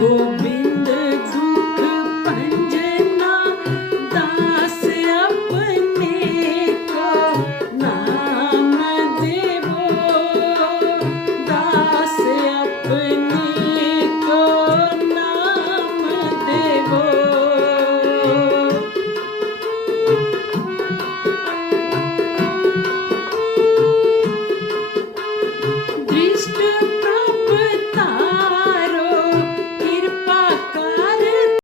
vou